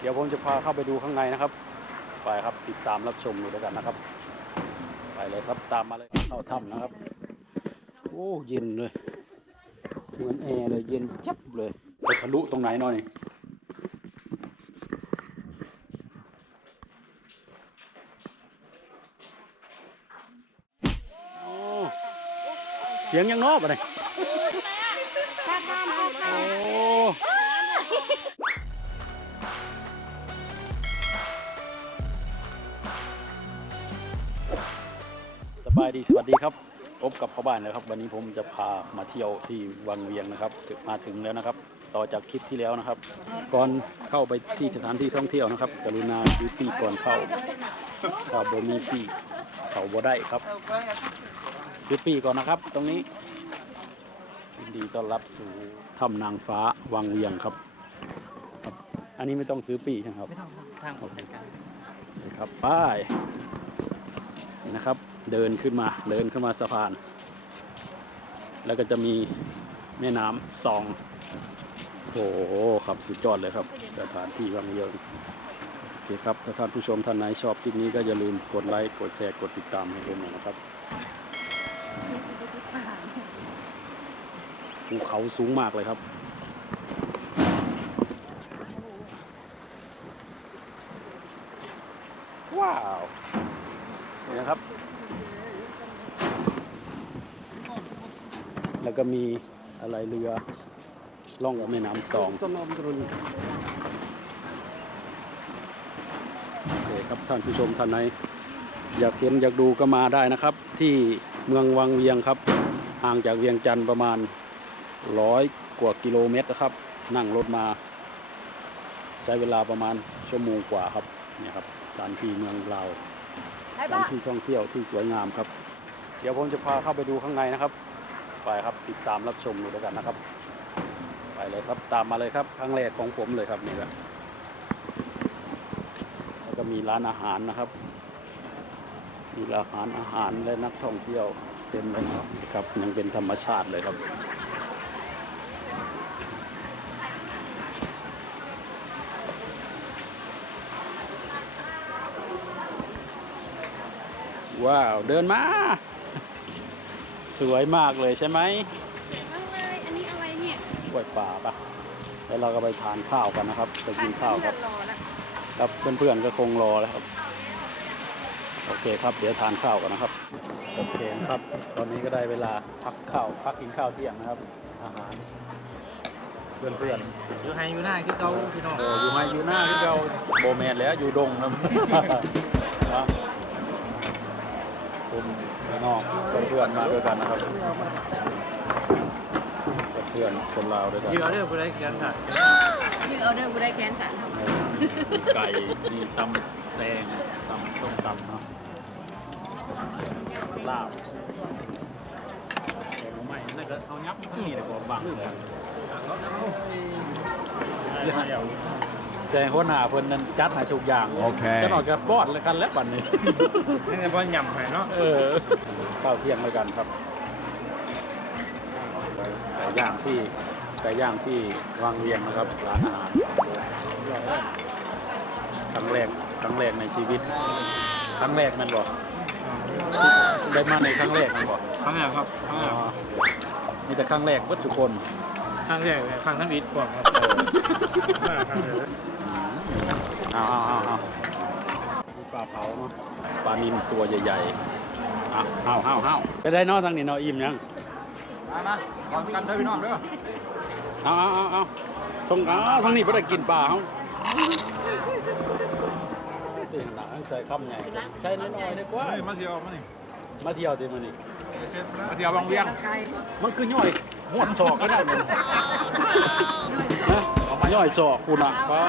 เดี๋ยวผมจะพาเข้าไปดูข้างในนะครับ ไปครับติดตามรับชมอยู่ด้วยกันนะครับ ไปเลยครับตามมาเลยเข้าถ้ำนะครับ โอ้เย็นเลยเหมือนแอร์เลยเย็นจับเลยไปทะลุตรงไหนหน่อยโอ้เสียงยังนอกอะไรายดีสวัสดีครับพบกับพ่อบ้านแล้วครับ วันนี้ผมจะพามาเที่ยวที่วังเวียงนะครับถึงมาถึงแล้วนะครับ ต่อจากคลิปที่แล้วนะครับ ก่อนเข้าไปที่สถานที่ท่องเที่ยวนะครับ กรุณาซื้อปีก่อนเข้าถ้าบ่มีปีเขาบ่ได้ครับซื้อปีก่อนนะครับ ตรงนี้ยินดีต้อนรับสู่ถ้ำนางฟ้าวังเวียงครับครับอันนี้ไม่ต้องซื้อปีใช่ไหมครับไม่ต้องทางผมจัดการนี่ครับไป้าย นี่นะครับ เดินขึ้นมาเดินขึ้นมาสะพาน แล้วก็จะมีแม่น้ำซองโอ้โหครับสุดยอดเลยครับสถานที่วังเวียงโอเคครับถ้าท่านผู้ชมท่านไหนชอบคลิปนี้ก็อย่าลืมกดไลค์กดแชร์กดติดตามให้ผมหน่อยนะครับภูเขาสูงมากเลยครับว้าว นี่นะครับ แล้วก็มีอะไรเรือล่องแม่น้ำสองโอเคครับท่านผู้ชมท่านไหนอยากเห็นอยากดูก็มาได้นะครับ ที่เมืองวังเวียงครับ ห่างจากเวียงจันทร์ประมาณร้อยกว่ากิโลเมตรนะครับ นั่งรถมา ใช้เวลาประมาณชั่วโมงกว่าครับเนี่ยครับสถานที่เมืองลาว สถานที่ท่องเที่ยวที่สวยงามครับ เดี๋ยวผมจะพาเข้าไปดูข้างในนะครับ ไปครับติดตามรับชมอยู่ด้วกันนะครับ ไปเลยครับตามมาเลยครับครั้งแรกของผมเลยครับนี่ครับแล้วก็มีร้านอาหารนะครับ มีร้านอาหารและนักท่องเที่ยวเต็มเลยครับยังเป็นธรรมชาติเลยครับ ว้าว เดินมา สวยมากเลยใช่ไหมสวยมากเลย อันนี้อะไรเนี่ยกล้วยป่าปะแล้วเราก็ไปทานข้าวกันนะครับ ไปกินข้าวครับ รอแล้วครับเพื่อนๆก็คงรอแล้วครับ โอเคครับ เดี๋ยวทานข้าวกันนะครับ โอเคครับ ตอนนี้ก็ได้เวลาพักข้าว พักกินข้าวเที่ยงนะครับ อาหาร เพื่อนๆ อยู่ไฮอยู่หน้าคือเก่าพี่น้องโอ้อยู่ไฮอยู่หน้าที่เราโบแมนแล้วอยู่ดงนะ คุณพี่น้องเพื่อนๆมาด้วยกันนะครับเพื่อนคนลาวด้วยกันยู่เอาเรื่องผู้ใดกันค่ะยือออเดอร์กูได้แคนสันทำไก่มีตำแตงตำส้มตำเนาะลาบแกงใหม่นั่นก็เอายับทั้งนี้เลยก็บังเลย แจงหัวหน้าเพิ่นนั้นจัดให้ทุกอย่างโอเค จะหน่อยกับบอดเลยกันแล้วบัดนี้ นั่นจะบ่หย่ำให้เนาะเออข้าวเที่ยงด้วยกันครับไก่ย่างที่ไก่ย่างที่วังเวียงนะครับร้านอาหารครั้งแรกครั้งแรกในชีวิต ครั้งแรกแมันบอกได้มาในครั้งแรกแมันบอกครั้งแรกครับครั้งแรกอ๋อมีแต่ครั้งแรกวัตถุกคน ครั้งแรกเลยครั้งทั้งวิทย์ก่อนครับ มาครั้งแรกเเอาเอาเอาเอาดูปลาเผาเนาะปลานิลตัวใหญ่ๆอะเอาเอาเอาไปได้นอทางนี้เนออิ่มยังมามาก่อนกันเด้อพี่น้องเด้อเอาเอาเอาเอาส่งเอาทางนี้ไม่ได้กินปลาเขาสีหนังใช้คำไงใช้น้อยๆดีกว่าเฮ้ยมาเที่ยวมานี่มาเที่ยวดีมานี่มาเที่ยวบางเวียงมันคือย่อยหวดศอกก็ได้มันนะเอามาย่อยศอกคุณอะป้า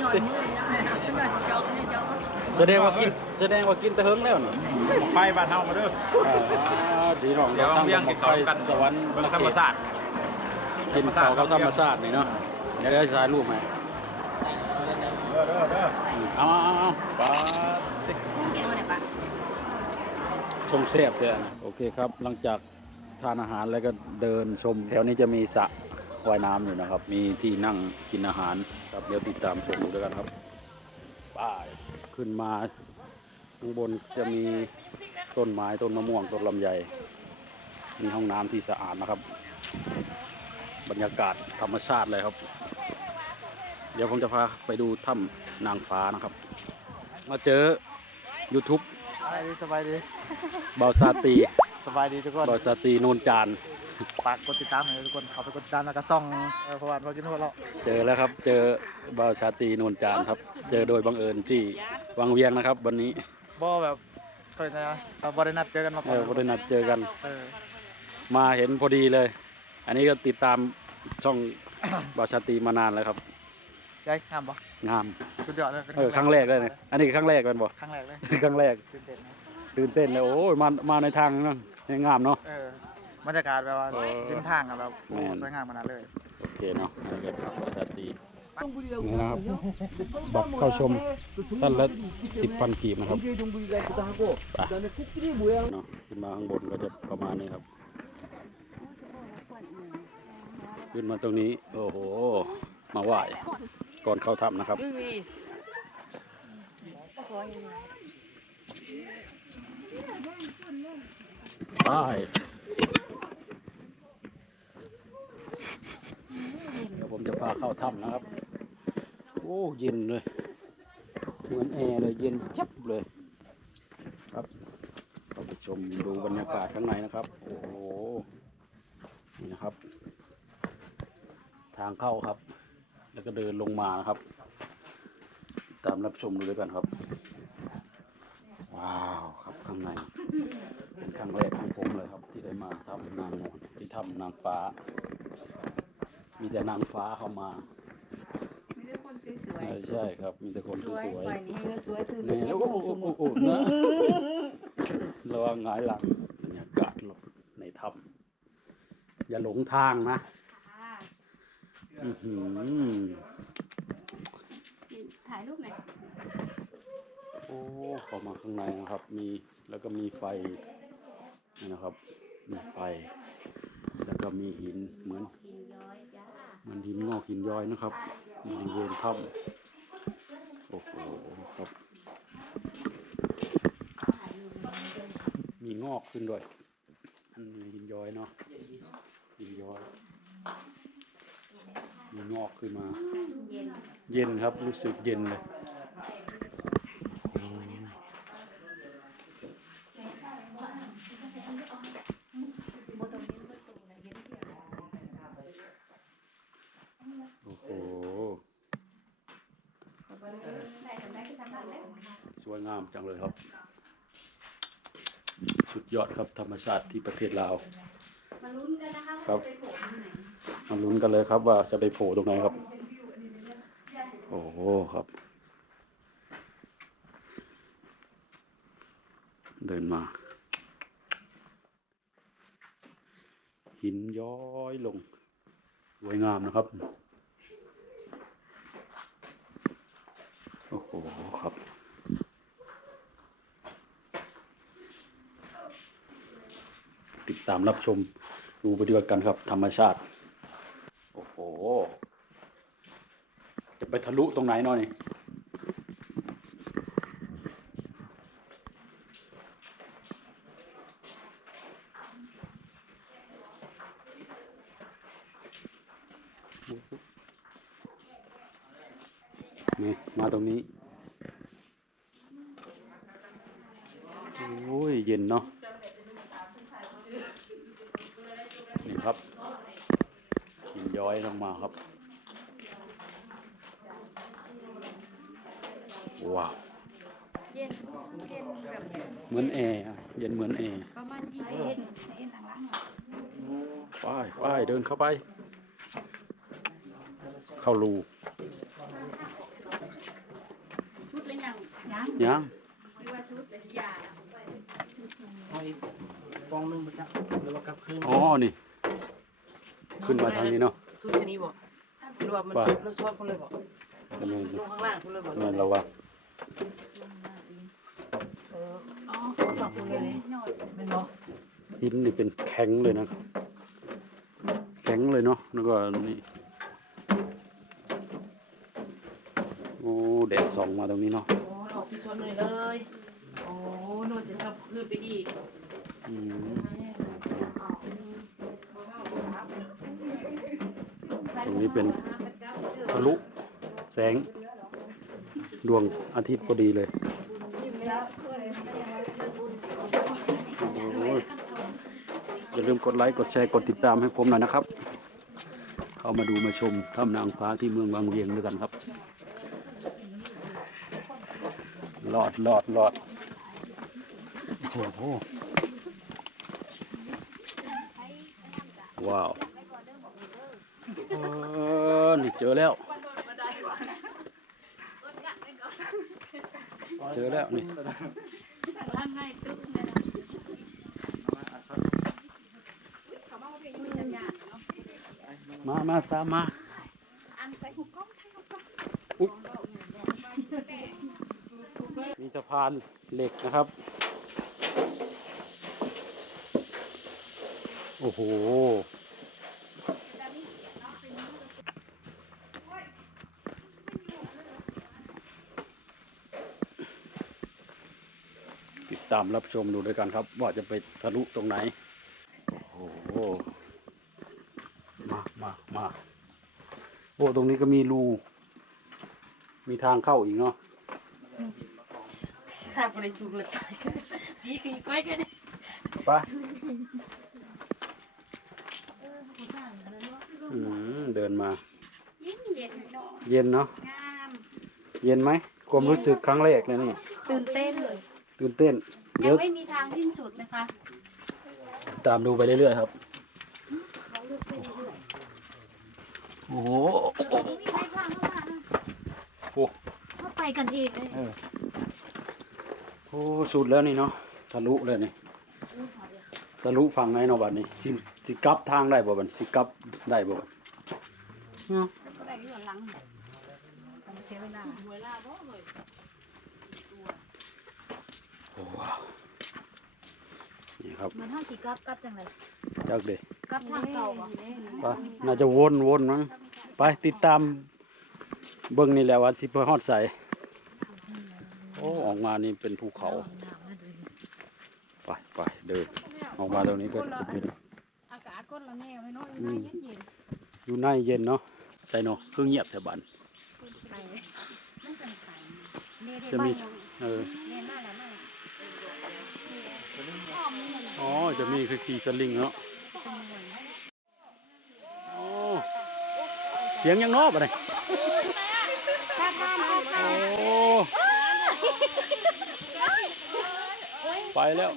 หน่อยติมือยังไงนะหน่อยจอกเนี่ยจอกแสดงว่ากินแสดงว่ากินแตะเฮิงแล้วนี่ไปบ้านเฮามาเด้ออ่าดีน้องเดี๋ยวเราตั้งเวียงหมกิกนไฟข้าวกันสวรรค์เบิ่งธรรมชาติกินข้าวกับธรรมชาตินี่เนาะเดี๋ยวได้ถ่ายรูปไหมเด้อเด้อเด้อเอาเอาเอาเอาป้าติ๊กเขียนว่าไหนปะชมเสียบเลยนะโอเคครับ หลังจากทานอาหารแล้วก็เดินชม แถวนี้จะมีสระ ว่ายน้ำอยู่นะครับ มีที่นั่งกินอาหารครับเดี๋ยวติดตามชมดูด้วยกันครับป้ายขึ้นมาข้างบนจะมีต้นไม้ต้นมะม่วงต้นลำไยมีห้องน้ำที่สะอาดนะครับ บรรยากาศธรรมชาติเลยครับ เดี๋ยวผมจะพาไปดูถ้ำนางฟ้านะครับ มาเจอ YouTube สบายดีสบายดีบาวซาตีสบายดีทุกคนบาวซาตีโนนจาน ฝากกดติดตามหน่อยทุกคนเขาไปกดติดตามแล้วก็ซ่องเออเพราะว่าเรากินทั่วเราเจอแล้วครับ เจอบาวชาตรีนวลจานครับ เจอโดยบังเอิญที่วังเวียงนะครับ วันนี้บ่แบบเคยนะเราบ่ได้นัดเจอกันมาเอก่อนอวันนัดเจอกัน เออมาเห็นพอดีเลย อันนี้ก็ติดตามช่อง บาวชาตรีมานานแล้วครับ ย้ายงามปะงาม สุดยอดเลยเออครั้งแรกเลยเนี่ยอันนี้ครั้งแรกกันบ่ ครั้งแรกเลย ครั้งแรกตื่นเต้นนะตื่นเต้นเลยโอ้ยมามาในทางนั้นงามเนาะเออ บรรยากาศแบบว่าเออริมทางอะแบบโอ้แม่น สวยงามขนาดเลย โอเคเนาะอันนี้ก็บาวชาตรีนี่นะครับบัตรเข้าชมท่านละสิบพันกีบนะครับไปเนาะขึ้นมาข้างบนก็จะประมาณนี้ครับ ขึ้นมาตรงนี้ โอ้โห มาไหว้ก่อนเข้าถ้ำนะครับ ไป เดี๋ยวผมจะพาเข้าถ้ำนะครับ โอ้เย็นเลย เหมือนแอร์เลยเย็นจับเลย ครับเราไปชมดูบรรยากาศข้างในนะครับ โอ้โห นี่นะครับ ทางเข้าครับ แล้วก็เดินลงมานะครับ ตามรับชมดูด้วยกันครับ ว้าวครับข้างในเป็นครั้งแรกของผมเลยครับ ที่ได้มาทำนางนวลที่ทำนางฟ้า มีแต่นางฟ้าเข้ามา มีแต่คนสวยเออใช่ครับ มีแต่คนๆสวยปล่อยนี่ให้สวยคือๆนี่โอ้โหโอ้โหโอ้โหนะระวังหงายหลังบรรยากาศในถ้ำอย่าหลงทางนะอือหือถ่ายรูปหน่อยโอ้เข้ามาข้างในนะครับ มีแล้วก็มีไฟนี่นะครับมีไฟ แล้วก็มีหินเหมือนกินย้อยจ้าเห มันหินงอกหินย้อยนะครับบริเวณถ้ำโอ้โหครับ มีงอกขึ้นด้วยอันนี้หินย้อยเนาะหินย้อย มีงอกขึ้นมา เย็นเย็นครับรู้สึกเย็นเลยอืมโอ้โห ส วยงามจังเลยครับ สุดยอดครับธรรมชาติที่ประเทศลาวมาลุ้นกันนะคะครับว่าจะไปโผล่ที่ไหนมาลุ้นกันเลยครับว่าจะไปโผล่ตรงไหนครับ โอ้โหครับ เดินมา หินย้อยลง สวยงามนะครับ โอ้โหครับ ติดตามรับชมดูไปด้วยกันครับ ธรรมชาติ โอ้โห จะไปทะลุตรงไหนหน่อยนี่มาตรงนี้ โอ้ย เย็นเนาะ นี่ ครับหินย้อยลงมาครับ ว้าวเย็นเย็นแบบเหมือนแอร์อะเย็นเหมือนแอร์ประมาณยี่สิบเย็นเย็นทางล่างเหรอไปไปเดินเข้าไป เข้ารูชุดหรือยังยังยังหรือว่าชุดแต่ที่ยาอะเอาอีกฟองหนึงไปจ้ะหรือว่ากลับคืนอ๋อนี่ ขึ้นมาทางนี้เนาะสุดแค่นี้บ่หรือว่ามันว่าเราชอบคนเลยบ่ทำไมลงข้างล่างคนเลยบ่ทำไมเราว่าเอออ๋อเขาฝากคนเลยเป็นบ่หินนี่เป็นแข็งเลยนะครับแข็ข็งเลยเนาะแล้วก็นี่โอ้แดดส่องมาตรงนี้เนาะโอ้ดอกที่ชนเลยเลยโอ้นวดจะทับขึ้นไปอีกอืม ตรงนี้เป็นทะลุแสงดวงอาทิตย์พอดีเลยอยอย่าลืมกดไลค์ กดแชร์ กดติดตามให้ผมหน่อยนะครับ เข้ามาดูมาชมถ้ำนางฟ้าที่เมืองบางเวียงด้วยกันครับหลอดหลอดหลอดโอ้โหว้าว เออนี่เจอแล้ว เจอแล้วนี่มามาดเนามมาตามมาอันใส่หุกล้องใส่หุกล้องมีสะพานเหล็กนะครับ โอ้โห ติดตามรับชมดูด้วยกันครับ ว่าจะไปทะลุตรงไหน โอ้โหมามามาโอ้ตรงนี้ก็มีรู มีทางเข้าอีกเนาะถ้าบริสุทธิ์เลยตายดีกี่ก้อยกันไปอืมเดินมา เย็นเย็นเนาะเย็นเนาะงามเย็นไหมความรู้สึกครั้งแรกเลยนี่ตื่นเต้นตื่นเต้น เดี๋ยัยวงไม่มีทางสิ้นสุดนะคะตามดูไปเรื่อยๆครับ โอ้โหมีใครฟังเข้ามาโอ้ เข้าไปกันเองเลยเออโอ้สุดแล้วนี่เนาะ ทะลุเลยนี่ ทะลุฝั่งไหนเนาะบัดนี้สิสิกลับทางได้บ่บัดสิกลับได้บ่บัดเนาะก็ได้อยู่หลังต้องเสียเวลาเวลาบ่เลยโอ้ว้าว นี่ครับเหมือนห้าสิกลับกลับจังเลยจักเด้กลับทางเก่าอะไปน่าจะวนวนมั้งไปติดตามเบิ่งนี่แหละว่าสิไปฮอดใสโอ้ออกมานี่เป็นภูเขา ไปไปเดินออกมาตรงนี้ก็จะเป็นอากาศก้นละแนวไม่น้อยไม่เย็นเย็นอยู่ในเย็นเนาะใจเนาะคือเงียบแต่บันไปไม่สงสัยเรียนจะได้มีบ้างเออ เรียนได้แล้วมั้ง อ๋อ จะมีคือขี่สลิงเนาะโอ้เสียงยังเนอบอะไรถ้าท่านถ้าท่านโอ้ไปแล้ว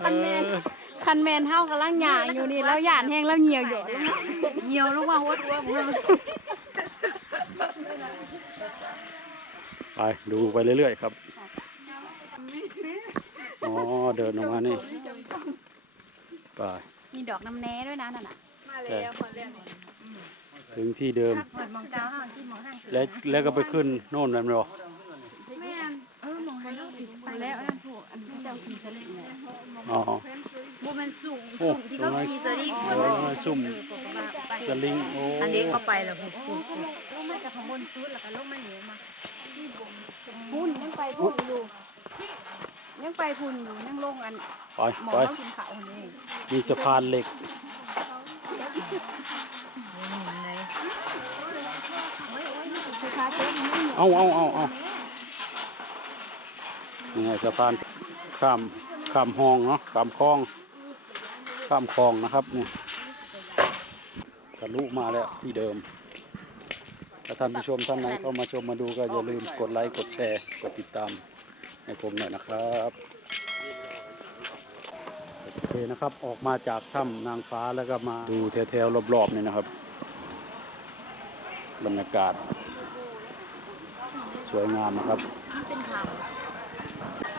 เออคันแมนเท่ากำลังหยางอยู่นี่แล้วหยานแห้งแล้วเหี่ยวอยู่เหี่ยวลูกว่าหัวตัวผมไดูไปเรื่อยๆครับ อ๋อ เดินออกมานี่ ไป มีดอกน้ำแน่ด้วยนะนั่นน่ะใช่ถึงที่เดิม เปิดมองเจ้าห้างที่มองห้างแล้วแล้วก็ไปขึ้นโน่นนั่นหรอแม่นเออมองไปแล้วผิดไปแล้วนั่นถูกอันที่เจ้าขี่ทะเลเนี่ยอ๋อบูมันสูงโอ้สูงที่เขาขี่สลิงเออซุ่มสลิงโอ้อันนี้เข้าไปแล้วพูดพูดลงมาจากข้างบนซุดแล้วก็ลงมาเหนียวมา พุ่นยังไปพุ่นอยู่ ยังไปพุ่นอยู่ยังลงอันไปหมอไปต้องกินข้าวคนนี้มีสะพานเหล็กคือคาเฟ่มันไม่เหนียวเอาเอาเอาเอานี่ไงสะพานข้ามข้ามห้องเนาะข้ามคลอง ข้ามคลองนะครับเนี่ยทะลุมาแล้วที่เดิม ถ้าท่านผู้ชมท่านไหนเข้ามาชมมาดูก็อย่าลืมกดไลค์กดแชร์กดติดตามให้ผมหน่อยนะครับโอเคนะครับออกมาจากถ้ำนางฟ้าแล้วก็มาดูแถวๆรอบๆนี่นะครับ บรรยากาศ สวยงามนะครับมันเป็นทาง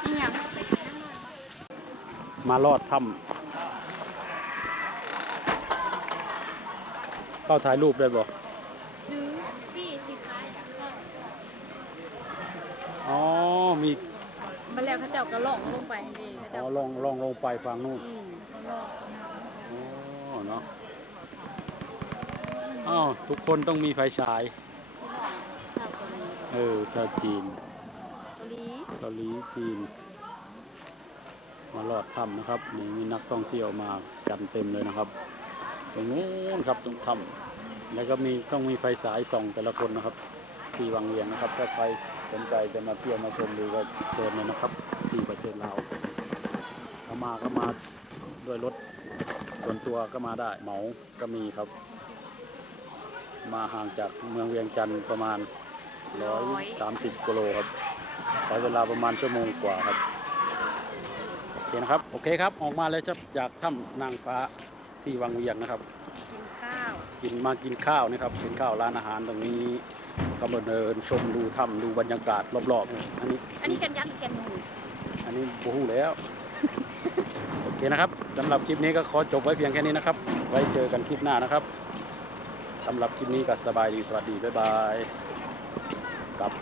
อีหยังมา ลอดถ้ำเข้าถ่ายรูปได้บ่ ซื้อ ที่สิคายอะอ๋อมีมาแล้วเขาเจ้าก็ล่องลงไปนี่เขาอ๋อเจ้าลองลองลงไปฝั่งนู้นอืมเขาล่องอ๋อเนาะอ้าวทุกคนต้องมีไฟฉาย ชาวเกาหลีเออชาวจีนเกาหลีเกาหลีจีน มาลอดถ้ำนะครับนี่มีนักท่องเที่ยวมากันเต็มเลยนะครับตรงนู้นครับตรงถ้ำแล้วก็มีต้องมีไฟฉายส่องแต่ละคนนะครับ ที่วังเวียงนะครับถ้าใคร สนใจจะมาเที่ยวมาชมดูก็เชิญเลยนะครับ ที่ประเทศลาวเอามาก็มาด้วยรถส่วนตัวก็มาได้เหมาก็มีครับ มาห่างจากเมืองเวียงจันทร์ประมาณ 130กิโลครับใช้เวลาประมาณชั่วโมงกว่าครับโอเคนะครับ โอเคครับ ออกมาเลยจะจากถ้ำนางฟ้าที่วังเวียงนะครับ กินข้าวกินมากินข้าวนะครับกินข้าวร้านอาหารตรงนี้ก็มาเดินชมดูถ้ำดูบรรยากาศรอบๆอันนี้อันนี้แกนยักษ์หรือแกนหมูอันนี้บูฮูแล้ว โอเคนะครับสำหรับคลิปนี้ก็ขอจบไว้เพียงแค่นี้นะครับ ไว้เจอกันคลิปหน้านะครับสำหรับคลิปนี้ก็สบายดีสวัสดีบ๊ายบายกับ